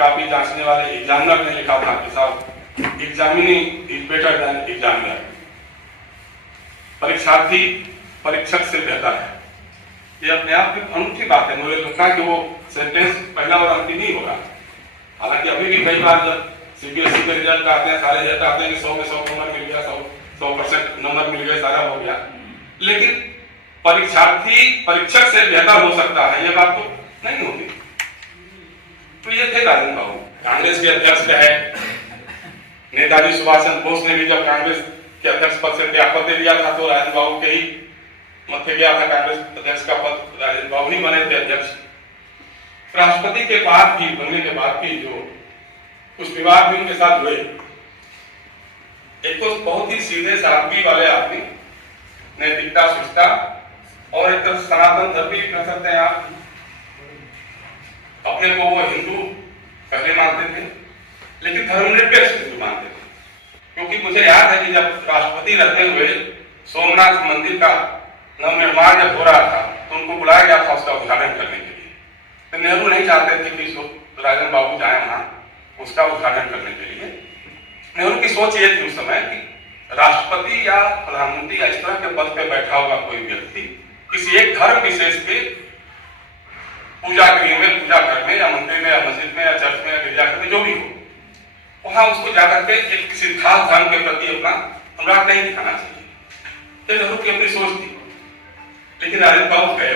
Copy जांचने वाले examiner ने लिखा था कि साहब examinee is better than examiner, परीक्षार्थी परीक्षक से बेहतर है। ये अपने आप में अनूठी बात है। मुझे लगता है कि वो सेंटेंस पहला और अंतिम नहीं होगा। हालांकि अभी भी कई बार जब सीबीएसई के रिजल्ट आते हैं, सारे रिजल्ट आते हैं कि 100 में 100 नंबर मिल गया, 100% नंबर मिल गए, सारा हो गया, लेकिन परीक्षार्थी परीक्षक से बेहतर हो सकता है, ये बात तो नहीं होगी। तो ये थे राजन बाबू, कांग्रेस के अध्यक्ष रहे। नेताजी सुभाष चंद्र बोस ने भी जब कांग्रेस के अध्यक्ष पद से त्यागपत्र दे दिया था तो राजन बाबू के ही मध्य गया था कांग्रेस अध्यक्ष का पद, राजन बाबू ही बने थे अध्यक्ष। राष्ट्रपति के बाद भी, बनने के बाद भी जो कुछ विवाद भी उनके साथ हुए। एक तो बहुत ही सीधे सादगी वाले आदमी, नैतिकता शिष्टता, और एक तरफ सनातन धर्म भी कह सकते हैं आप। अपने को वो हिंदू पहले मानते थे, लेकिन धर्मनिरपेक्ष हिंदू मानते थे। क्योंकि मुझे याद है कि जब राष्ट्रपति रहते हुए सोमनाथ मंदिर का नवनिर्माण जब हो रहा था तो उनको बुलाया गया था उसका उद्घाटन करने के लिए। तो नेहरू नहीं चाहते थे कि राजन बाबू जाए वहां उसका उद्घाटन करने के लिए। नेहरू की सोच ये थी उस समय कि राष्ट्रपति या प्रधानमंत्री या इस तरह के पद पे बैठा हुआ कोई व्यक्ति किसी एक धर्म विशेष के पूजा गृह में, पूजा घर में या मंदिर में या मस्जिद में या चर्च में या गिरजाघर में, जो भी हो, वहां उसको जाकर के एक किसी खास धर्म के प्रति अपना अनुराग नहीं दिखाना चाहिए। तो नेहरू की अपनी सोच थी। लेकिन राजन बाबू गए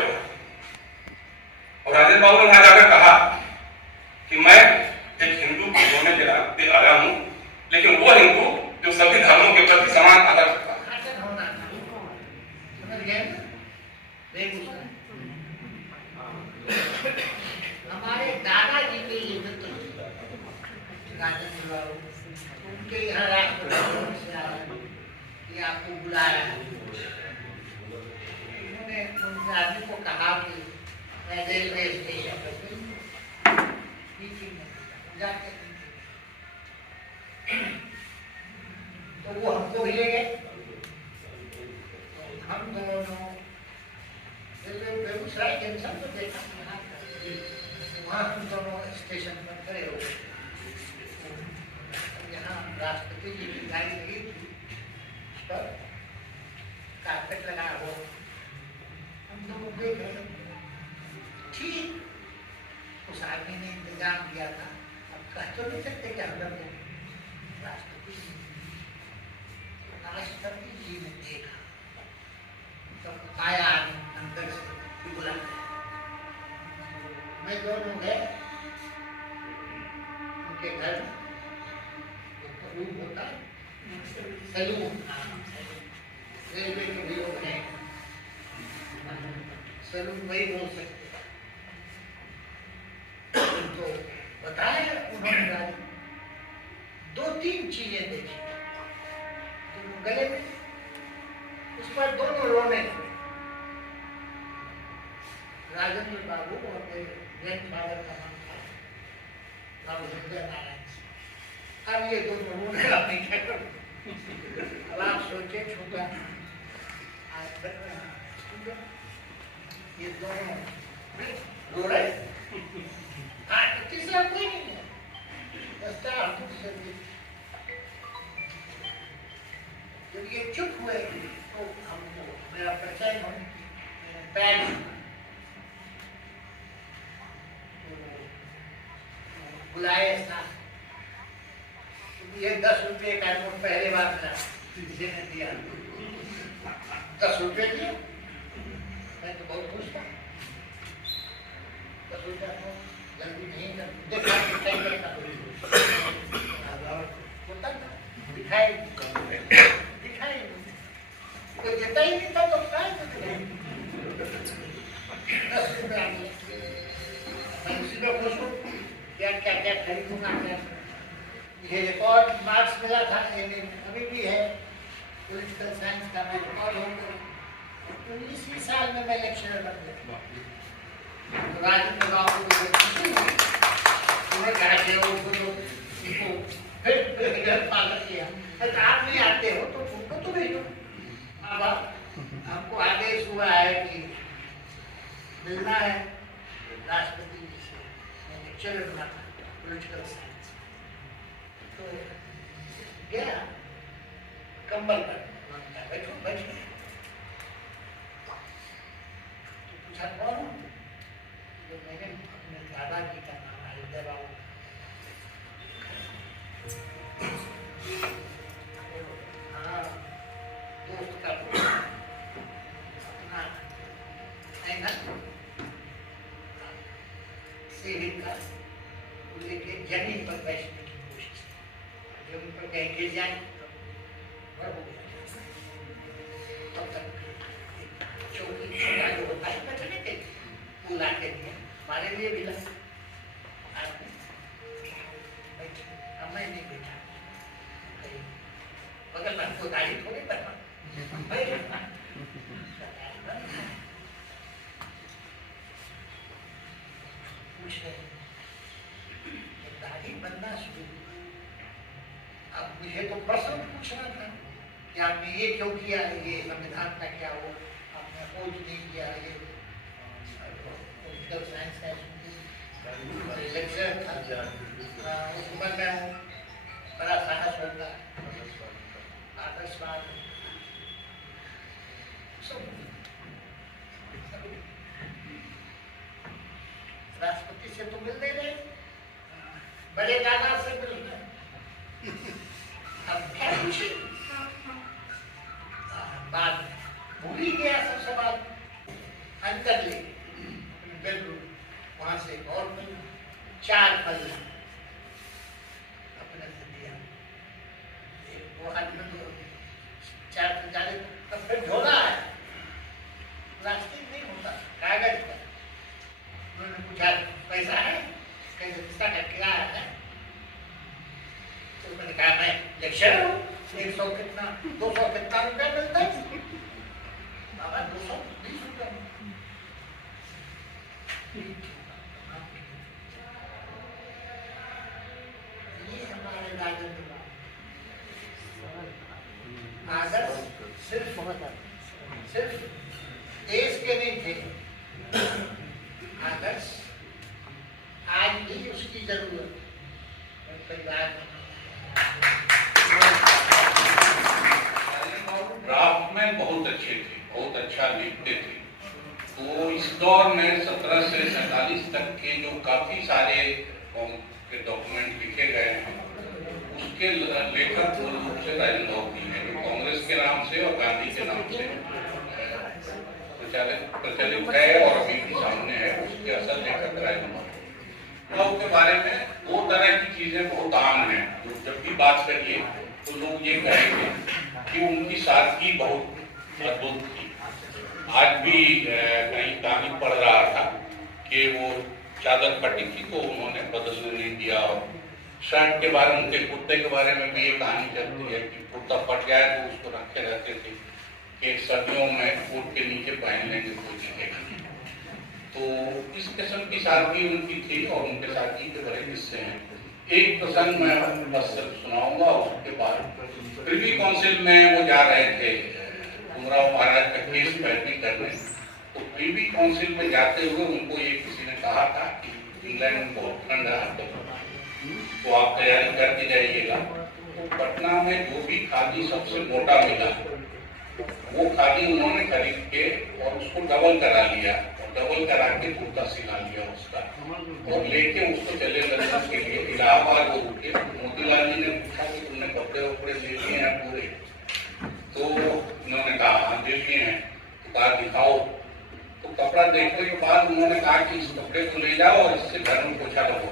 और राजन बाबू ने वहां जाकर कहा कि मैं एक हिंदू होने के नाते आया हूं, लेकिन वो हिंदू जो सभी धर्मों के प्रति समान आदर रखता है। हमारे दादाजी के ये मित्र राजेंद्र बाबू, उनके यहाँ राष्ट्रपति से आया कि आपको बुलाया है। उन्होंने उन आदमी को कहा कि मैं रेलवे स्टेशन पर मीटिंग में जाके, तो वो हमको भी ले गए। हम दोनों बेगूसराय जंक्शन तो देखा, वहाँ हम दोनों स्टेशन पर खड़े हो गए। यहाँ राष्ट्रपति जी की गाड़ी लगी थी, उस पर कारपेट लगा हो, हम दोनों देख रहे। ठीक उस आदमी ने इंतजाम किया था। अब कह तो नहीं सकते कि हम लोग राष्ट्रपति जी ने देखा तब आया अंदर से बुला, मैं दोनों गए उनके घर। रूम होता है सैलून, रेलवे के भी लोग हैं, सैलून वही बोल सकते। तो बताया उन्होंने 2-3 चीजें देखी तो गले में, उस पर दोनों रोने लगे। राजेंद्र बाबू और मेरे ग्रैंडफादर का नाम था बाबू हृदय नारायण। अब ये दोनों रोने लगे, क्या करूं? अब आप सोचे छोटा ये दोनों रो रहे, तीसरा कोई नहीं है। जब ये चुप हुए तो हमको मेरा परिचय पैर बुलाए था। ये 10 रुपये का नोट पहले बार था, किसी ने दिया 10 रुपये दिए। मैं तो बहुत खुश था। 10 रुपया तो जल्दी नहीं दिखाई कोई देता ही नहीं था, तो क्या 10 रुपया मैं उसी में खुश हूँ। क्या क्या क्या खरीदूंगा, क्या ये रिकॉर्ड मार्क्स मिला था, अभी भी है पॉलिटिकल साइंस का। मैं रिकॉर्ड होकर 19वीं साल में मैं लेक्चरर बन गया। राजेंद्र बाबू आप नहीं आते हो तो तुमको तो भेजो। अब हमको आदेश हुआ है कि मिलना है राष्ट्रपति जी से, लेक्चरर बना। Political science. तो गया कंबल पर मांगता बैठो बैठो। तो पूछा कौन हूँ? तो मैंने अपने दादाजी का नाम अयोध्या बाबू। हाँ, दोस्त का अपना है ना सेविंग का लेके जमीन पर बैठने की कोशिश की। जमीन पर कहीं गिर जाए तो बड़ हो गया। तब तक चौकी छोटा जो होता है बैठने के वो ला के दिया, हमारे लिए भी ला। आदमी बैठे, अब मैं नहीं बैठा, बगल में हमको गाड़ी थोड़ी बनवा पूछ रहे दाढ़ी बनना शुरू। अब मुझे तो प्रश्न पूछना था कि आपने ये क्यों किया, ये संविधान का क्या हो, आपने अपोज नहीं किया, ये पॉलिटिकल साइंस का लेक्चर था। उस उम्र में हूँ, बड़ा साहस होता है, आदर्शवाद राष्ट्रपति से तो मिल नहीं रहे, बड़े दादा से मिल रहे। अब क्या पूछे बात भूल ही गया, सबसे बात अंतर ले बेडरूम, वहां से और 4 फल अपने से दिया। वो आदमी तो 4 फल जाने तब फिर झोला है, प्लास्टिक नहीं होता, कागज का। उन्होंने पूछा पैसा है, कैसे पैसा का किराया है? तो मैंने कहा मैं लेक्चर हूँ, 100 कितना 200 कितना रुपया मिलता है? बाबा 220 रुपया। ये हमारे राजेंद्र आदर्श सिर्फ देश के नहीं थे, आदर्श आज भी उसकी जरूरत है परिवार। ड्राफ्ट में बहुत अच्छे थे, बहुत अच्छा लिखते थे। तो इस दौर में 17 से 47 तक के जो काफी सारे के डॉक्यूमेंट लिखे गए हैं, उसके लेखक मूल रूप से राजेंद्र होती है, जो कांग्रेस के नाम से और गांधी के नाम से प्रचलित है और अभी भी सामने है। उसके असल लेखक राजेंद्र के बारे में 2 तरह की चीजें बहुत आम है। तो जब भी बात करिए तो लोग ये कहेंगे कि उनकी सादगी बहुत अद्भुत थी। आज भी कहीं तारीख पढ़ रहा था कि वो चादर फटी थी तो उन्होंने बदलने नहीं दिया। और शर्ट के बारे में, उनके कुर्ते के बारे में भी ये कहानी चलती है कि कुर्ता फट जाए तो उसको रखे रहते थे कि सर्दियों में कोट के नीचे पहन लेंगे, कोई दिखेगा नहीं। तो इस किस्म की सादगी उनकी थी और उनके सादगी के बड़े किस्से हैं। एक प्रसंग मैं बस सुनाऊंगा। उसके बाद प्रिवी काउंसिल में वो जा रहे थे भीमराव महाराज का केस पैरवी करने। तो प्रिवी काउंसिल में जाते हुए उनको ये किसी ने कहा था कि इंग्लैंड में बहुत ठंड है तो आप तैयारी करके जाइएगा। तो पटना में जो भी खादी सबसे मोटा मिला वो खादी उन्होंने खरीद के और उसको डबल करा लिया और डबल करा के कुर्ता सिला लिया उसका और लेके उसको चले लंदन के लिए। इलाहाबाद को रुके, मोतीलाल जी ने पूछा कि तुमने कपड़े वपड़े ले लिए हैं पूरे? तो उन्होंने कहा हाँ ले लिए हैं। तो कहा दिखाओ। तो कपड़ा देखने के बाद उन्होंने कहा कि इस कपड़े को ले जाओ और इससे घर में पोछा लगाओ,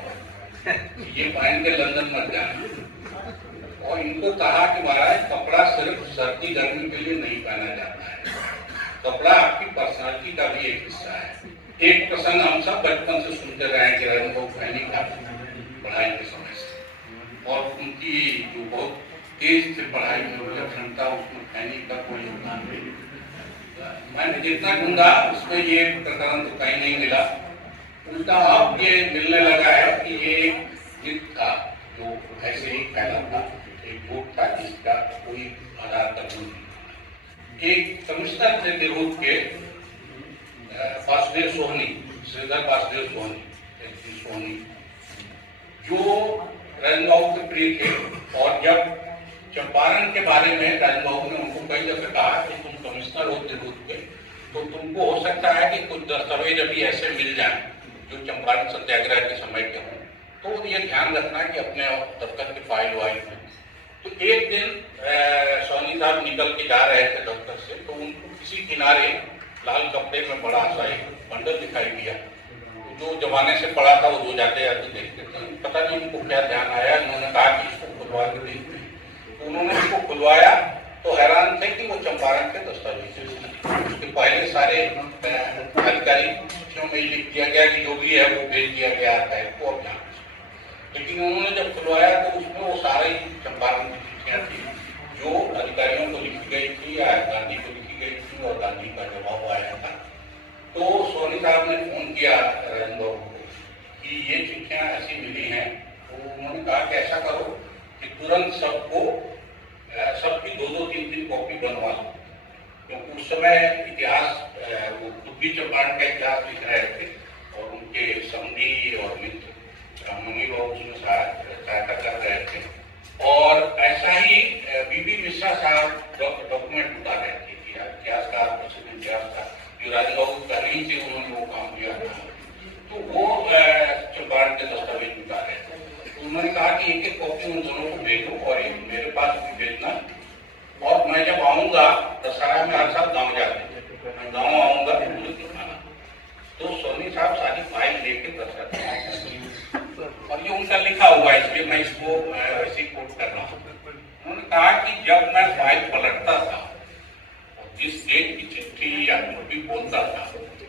ये पहन के लंदन मत जाना। और इनको कहा कि महाराज कपड़ा सिर्फ सर्दी गर्मी के लिए नहीं पहना जाता है, कपड़ा आपकी पर्सनालिटी का भी एक हिस्सा है। एक प्रसंग हम सब बचपन से सुनते रहे कि राजेंद्र खैनी का पढ़ाई के समय से, और उनकी जो बहुत तेज थे पढ़ाई में विलक्षण था, उसमें खैनी का कोई योगदान नहीं। मैंने जितना ढूंढा उसमें ये प्रकरण तो कहीं नहीं मिला। उल्टा अब ये मिलने लगा है कि ये एक जिद था जो ऐसे ही फैला था, एक वोट था जिसका कोई आधार तक नहीं। एक कमिश्नर थे विरोध के वासुदेव सोहनी, श्रीधर वासुदेव सोहनी, जो राजनबाबू के प्रिय थे। और जब चंपारण के बारे में राजनबाबू ने उनको कई दफे कहा कि तुम कमिश्नर हो तिरहुत के, तो तुमको हो सकता है कि कुछ दस्तावेज अभी ऐसे मिल जाएं जो चंपारण सत्याग्रह के समय के हों, तो ये ध्यान रखना कि अपने दफ्तर की फाइल वाइल में। तो एक दिन सोनी साहब निकल के जा रहे थे दफ्तर से, तो उनको किसी किनारे लाल कपड़े में बड़ा सा एक बंडल दिखाई दिया। जो जमाने से पड़ा था वो रोज जाते जाते देखते थे, पता नहीं उनको क्या ध्यान आया, उन्होंने कहा कि इसको खुलवा के देखते हैं। तो उन्होंने इसको खुलवाया तो हैरान थे कि वो चंपारण के दस्तावेज। उसके पहले सारे अधिकारी में लिख दिया गया कि जो भी है वो भेज दिया गया है को अभियान। लेकिन उन्होंने जब खुलवाया तो उसमें वो सारे चंपारण की चिट्ठियां थी जो अधिकारियों को लिखी गई थी या गांधी को लिखी गई थी और गांधी का जवाब आया था। तो सोनी साहब ने फोन किया राजनबाबू को कि ये चिट्ठियां ऐसी मिली हैं। तो उन्होंने कहा कि ऐसा करो कि तुरंत सबकी 2-3 कॉपी बनवा लो, क्योंकि उस समय इतिहास वो खुद भी चंपारण का इतिहास लिख रहे थे और उनके समधी और मित्र मुनि लोग उसमें सहायता कर रहे थे। और ऐसा ही बीबी मिश्रा साहब डॉक्यूमेंट उतार रहे थे, इतिहासकार, प्रसिद्ध इतिहासकार, जो राजनबाबू पहले ही से उन्होंने वो काम किया था, तो वो चंपारण के दस्तावेज उतार रहे थे। तो उन्होंने कहा कि एक कॉपी उन दोनों को भेजो और एक मेरे पास भी भेजना, और मैं जब आऊंगा दशहरा में हर साल गाँव जाते हैं, मैं गाँव आऊंगा तो मुझे दिखाना। तो सोनी साहब सारी फाइल लेके दशहरा और ये उनका लिखा हुआ है, इसलिए मैं इसको वैसे कोट कर रहा हूँ। उन्होंने कहा कि जब मैं फाइल पलटता था और जिस डेट की चिट्ठी या कॉपी बोलता था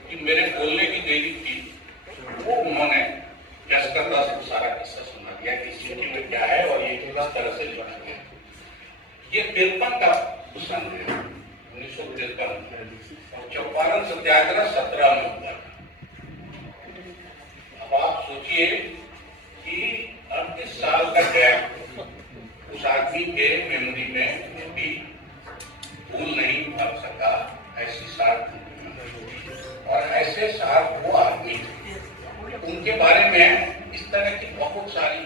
कि मेरे बोलने की देरी थी, वो उन्होंने यशकर्ता से सारा किस्सा सुना दिया कि इस चिट्ठी में क्या है और ये किस तरह से लिखा गया। ये 53 का प्रसंग है, 1953। और चंपारण सत्याग्रह 17 में हुआ। अब आप सोचिए कि 38 साल का गैप उस आदमी के मेमोरी में भी भूल नहीं भर सका। ऐसी साथ और ऐसे साथ वो आदमी उनके बारे में इस तरह की बहुत सारी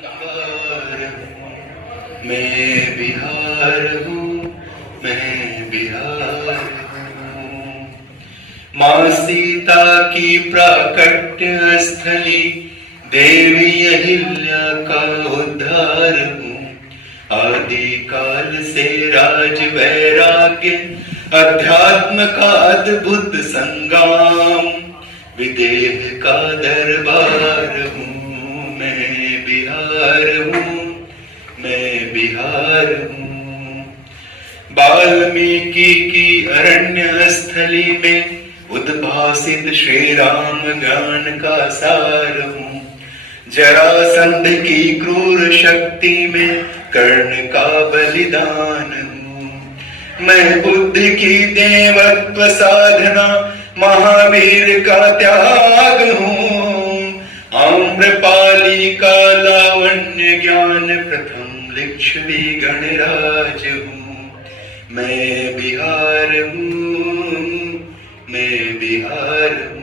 मैं बिहार हूँ, मैं बिहार हूँ। माँ सीता की प्राकट्य स्थली देवी अहिल्या का उद्धार हूँ। आदि काल से राज वैराग्य अध्यात्म का अद्भुत संगम, विदेह का दरबार हूँ। मैं बिहार हूँ, मैं बिहार हूँ। वाल्मीकि की अरण्य स्थली में उद्भासित श्री राम ज्ञान का सार हूँ। जरासंध की क्रूर शक्ति में कर्ण का बलिदान हूँ। मैं बुद्ध की देवत्व साधना महावीर का त्याग हूँ। आम्रपाली का लावण्य ज्ञान प्रथम लिच्छवी गणराज हूँ। मैं बिहार हूँ, मैं बिहार हूँ।